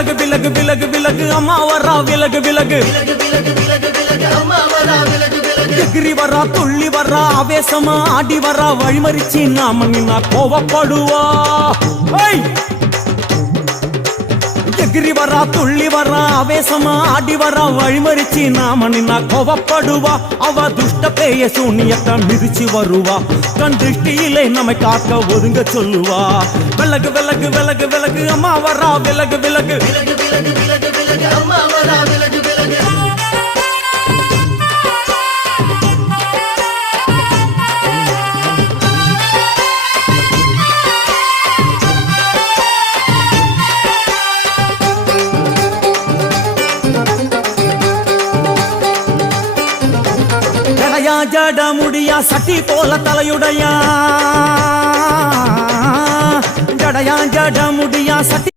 விலகு விலகு விலகு விலகு அம்மா வரா விலகு விலகு எகிரி வரா துள்ளி வரா ஆவேசமா ஆடி வரா வழிமறிச்சு நாம நின்னா கோவப்படுவா எகிரி வரா துள்ளி வரா ஆவேசமா ஆடி வரா வழிமறிச்சு நாம நின்னா கோவப்படுவா அவ துஷ்ட பேய சூனியத்தை மிதிச்சு வருவா கண் திருஷ்டியிலே நம்மை காக்க ஒதுங்க சொல்லுவா விலகு விலகு விலகு விலகு அம்மா வரா விலகு விலகு அம்மா வரா விலகு விலகு ஜட முடியா சட்டி போல தலையுடையா ஜடையா ஜட முடியா சட்டி